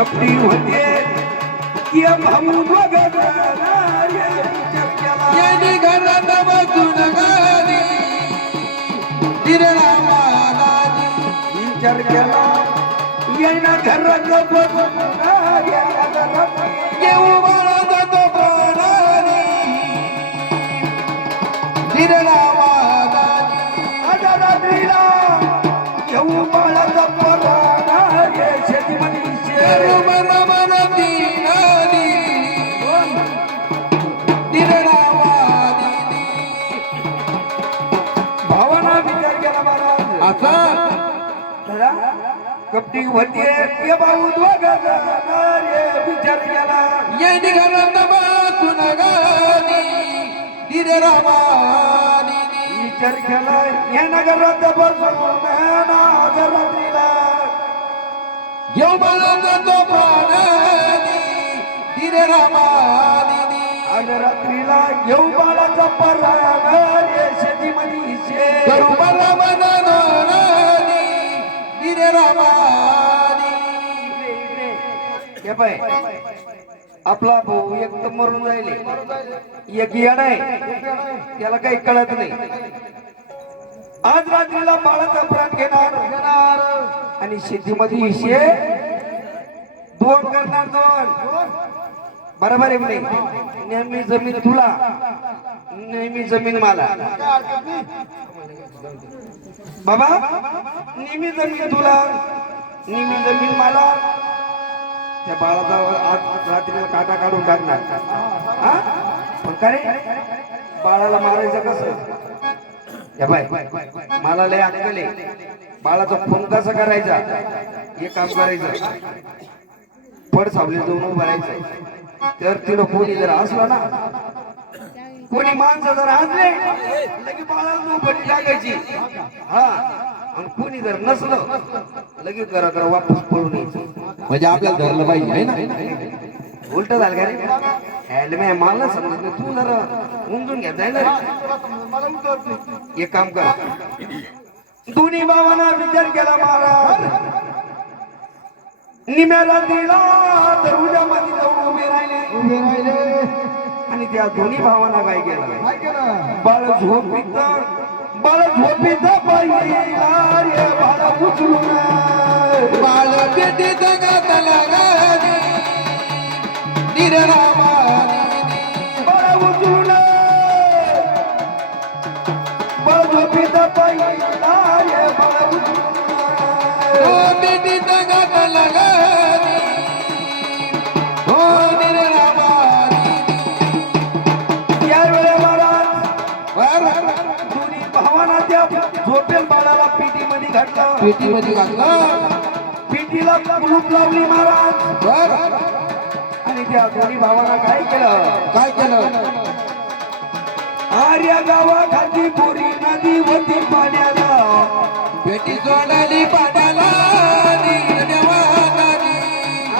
कपडी होते मानाची विचार केला येणं घरात येऊ बाळाचा कपटी होते ये भाऊ दोघा विचार केला. यांनी घरात बसून गाणी दिरडा मानिनी विचार केला. या नगरात बसून आज रात्रीला येऊ बाळाचा तो प्राणानी दिरडा मानिनी आज रात्रीला घेऊ बाळाचा पराग रे शेती मध्ये करू मला रे हे पाय आपला भाऊ एक तर मरून जाईल एक येड आहे. त्याला काही कळत नाही. आज रात्रीला बाळाचा प्राण घेणार घेणार. आणि शेतीमध्ये विषय दोन करणार दोन. बरोबर आहे म्हणे नेहमी जमीन तुला नेहमी जमीन मला. बाबा नेहमी जमीन तुला नेहमी जमीन मला. त्या बाळाचा आज रात्रीला काटा काढून टाकणार. पण का रे? बाळाला मारायचं कसं? या बाय मला लय अक्कल बाळाचा फोन कसा करायचा? हे काम करायचं. पड सावली जाऊन उभं तर तिला कोणी जर असला ना कोणी माणसं जर असले लगे बाळाला उभं टाकायची. हा. आणि कोणी जर नसलं लगे करा करा वापस पळून यायचं. म्हणजे आपल्याला धरलं पाहिजे आहे ना? उलट झालं का रे? हेल्मे मला समजत. नाही तू जरा उमजून घ्या जाय ना रे. एक काम कर. दोन्ही भावांना विचार केला महाराज. निम्याला दिला त्या दोन्ही भावांना काय केलं? बाळ झोपीत बाळ झोपीत बाळ उचलून. बाळ पेटी जगातला गाणी दिरडा मानिनी बाळा उचलून. बाळ झोपीत पाहिजे झोपेल बाळाला पेटी मध्ये घातलं. पेटीमध्ये घातलं. पेटीला कुलूप लावली महाराज. बर. आणि त्या दोन्ही भावांना काय केलं? काय केलं? आर्या गावाखाली पुरी नदी होती पाण्याला. पेटी सोडाली पाण्याला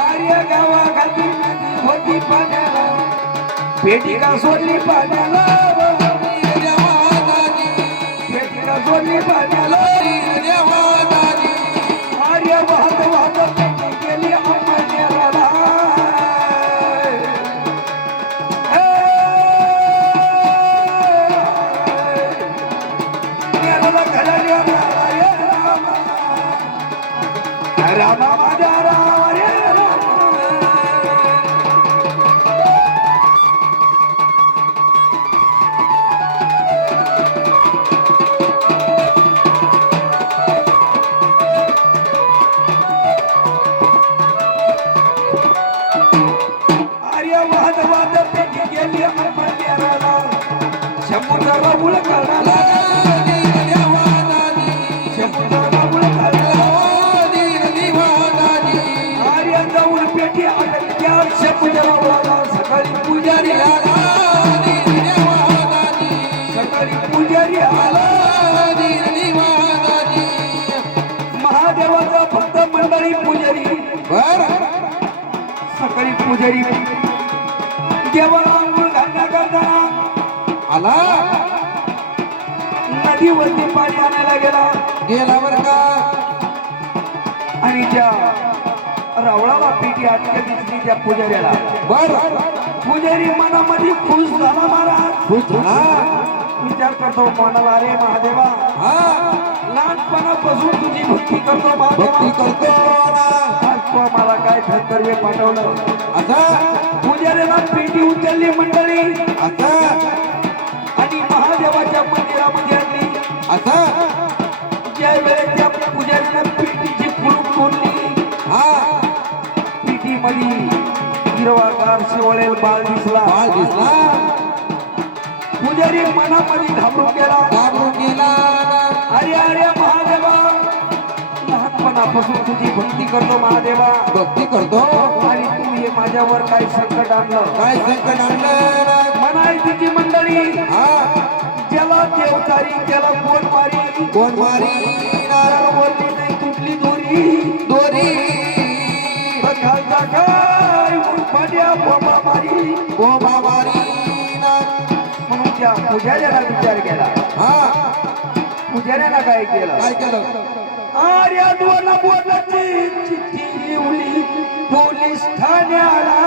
आर्या गावाखाली नदी होती पाण्याला. पेटी का सोडली पाण्याला? ಮೂಲಕ नदीवरती पाणी आणायला गेला. गेला बर का? आणि त्या रवळाला पिटी आटके दिसली त्या पुजाऱ्याला. बर. पुजारी मनामध्ये खुश झाला महाराज. खुश झाला? विचार करतो मनाला अरे महादेवा हा. लहानपणापासून तुझी भक्ती करतो भक्ती करतो मला काय धर्तव्य पाठवलं? असं पुजाऱ्याला पेटी उचलली मंडळी. असं आणि महादेवाच्या मंदिरामध्ये आणली. हिरवागार शिवळेल बाळ दिसला. बाळ दिसला. पुजारी मनामध्ये घाबरून गेला. घाबरून गेला. अरे अरे महादेवा. लहानपणापासून तुझी भक्ती करतो महादेवा. भक्ती करतो. आणि तू हे माझ्यावर काय संकट आणलं? काय संकट आणलं? म्हणाय तुझी मंडळी हा. ज्याला देवतारी त्याला कोण मारी कोण मारी वरली पुजाऱ्याला विचार केला. हा. पुजाऱ्यानं काय केलं? काय केलं? आर्या दोन बोलाची चिठ्ठी लिवली पोलीस ठाण्याला